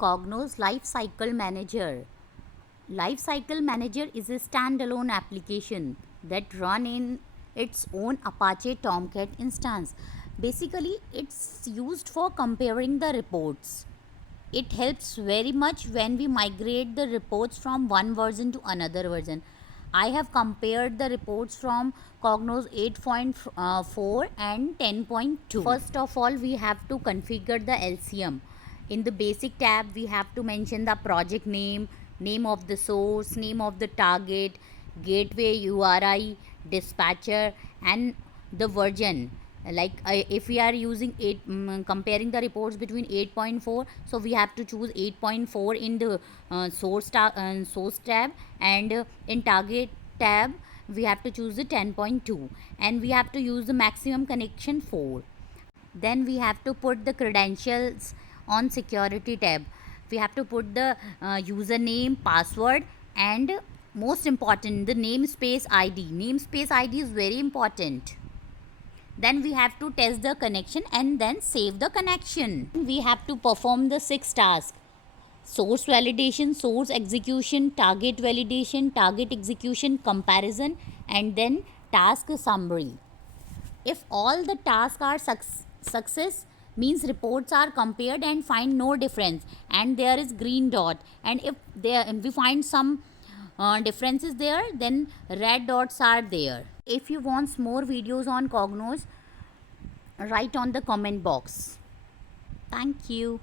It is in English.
Cognos Lifecycle Manager. Lifecycle Manager is a standalone application that runs in its own Apache Tomcat instance. Basically, it's used for comparing the reports. It helps very much when we migrate the reports from one version to another version. I have compared the reports from Cognos 8.4 and 10.2. First of all, we have to configure the LCM. In the basic tab, we have to mention the project name, name of the source, name of the target, gateway URI, dispatcher, and the version. Like if we are using comparing the reports between 8.4, so we have to choose 8.4 in the source tab, and in target tab we have to choose the 10.2, and we have to use the maximum connection 4. Then we have to put the credentials on security tab. We have to put the username, password, and most important, the namespace ID. Namespace ID is very important. Then we have to test the connection and then save the connection. We have to perform the 6 tasks: source validation, source execution, target validation, target execution, comparison, and then task summary. If all the tasks are success, means reports are compared and find no difference, and there is green dot. And if we find some differences there, then red dots are there. If you want more videos on Cognos, write on the comment box. Thank you.